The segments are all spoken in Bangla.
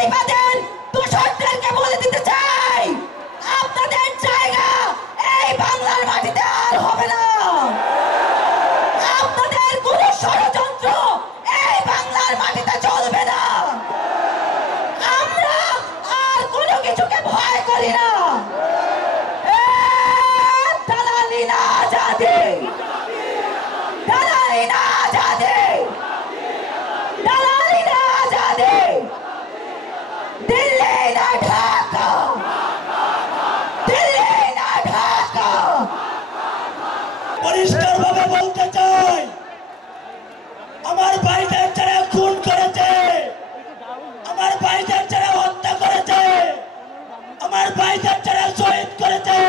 ফ্যাসিবাদের দোষরদেরকে বলে দিতে চাই, আপনাদের জায়গা এই বাংলার মাটিতে আর হবে না। আপনাদের কোনো ষড়যন্ত্র এই বাংলার মাটিতে চলবে না। আমরা আর কোনো কিছুকে ভয় করি না। দালালি না আজাদি, দালালি না আজাদি, দালালি না আজাদি, দিল্লি না ঢাকা, দিল্লি না ঢাকা। পরিষ্কারভাবে বলতে চাই, আমার ভাইদের যারা খুন করেছে, আমার ভাইদের যারা হত্যা করেছে, আমার ভাইদের যারা শহীদ করেছে,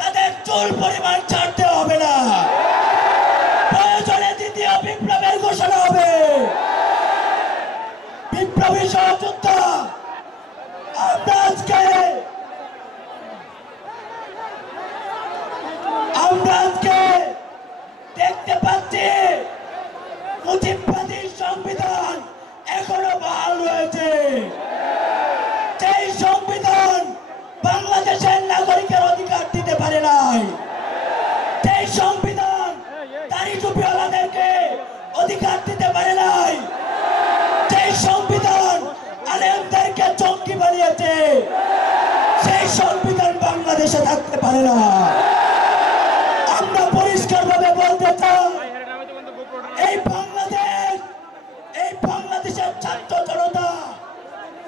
তাদের চুল পরিমাণ ছাড়তে হবে না। প্রয়োজনে দ্বিতীয় বিপ্লবের ঘোষণা হবে। বিপ্লবী সহযোদ্ধা আমরা আজকে দেখতে পাচ্ছি মুজিববাদী সংবিধান এখনো বহাল রয়েছে। সেই সংবিধান বাংলাদেশের নাগরিকের অধিকার দিতে পারে নাই। সেই সংবিধান দাড়ি টুপিওয়ালাদেরকে অধিকার দিতে পারে নাই। সেই সংবিধান আলেমদেরকে চৌকি বানিয়েছে। সেই সংবিধান বাংলাদেশে থাকতে পারে না। আমরা পরিষ্কারভাবে বলতে চাই, এই বাংলাদেশের ছাত্র জনতা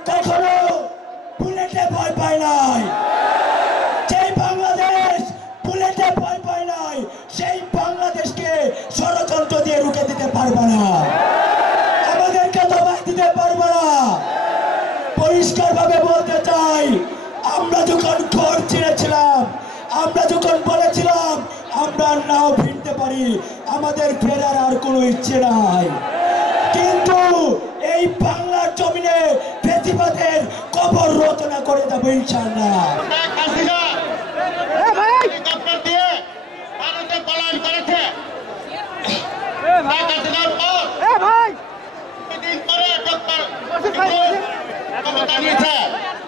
কখনো বুলেটে ভয় পায় নাই। সেই বাংলাদেশ বুলেটে ভয় পায় নাই, সেই বাংলাদেশকে ষড়যন্ত্র দিয়ে রুখে দিতে পারবে না, আমাদেরকে দবাই দিতে পারবে না। পরিষ্কারভাবে বলতে চাই, আমরা যখন ঘর ছেড়েছিলাম, আমরা যখন বলেছিলাম আমরা নাও ফিরতে পারি, আমাদের ফেরার আর কোনো ইচ্ছে নাই। কিন্তু এই বাংলার জমিনে ফ্যাসিবাদের কবর রচনা করে দেব ইনশাআল্লাহ।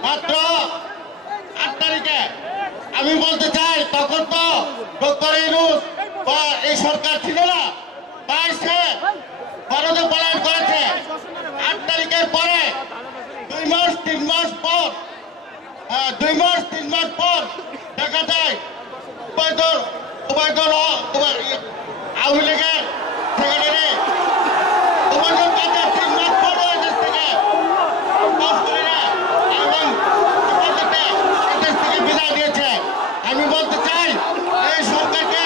মাত্র 8 তারিখে আমি বলতে চাই, তখন তো ডক্টর ইউনূস এই সরকার ছিল না। 22-এ ভারতে পলায়ন করেছে। 8 তারিখের পরে 2 মাস 3 মাস পর, 2 মাস 3 মাস পর দেখা যায় আওয়ামী লীগের সেক্রেটারি উপায়দুল কাদের 3 মাস পর দেশ থেকে বিদায় দিয়েছে। আমি বলতে চাই, এই সরকারকে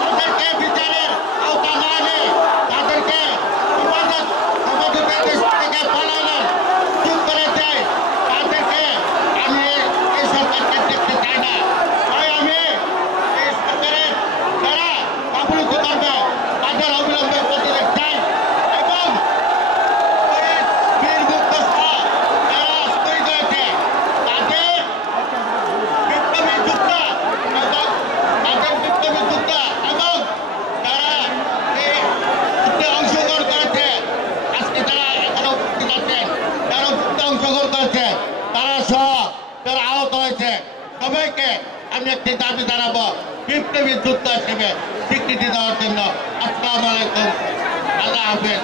তাদেরকে বিচারের আওতা না এনে তাদেরকে দেশ থেকে পালানোর চুপ করে দেয়, তাদেরকে আমি এই সরকারকে দেখতে চাই না। তাই আমি এই সরকারের যারা অবরুদ্ধ করবে তাদের অবিলম্বে প্রতিরোধ চাই এবং তারা সহ যারা আহত হয়েছে সবাইকে আমি একটি দাবি জানাবো, বিপ্লবী যুদ্ধ হিসেবে স্বীকৃতি দেওয়ার জন্য। আসসালামু আলাইকুম, আল্লাহ হাফেজ।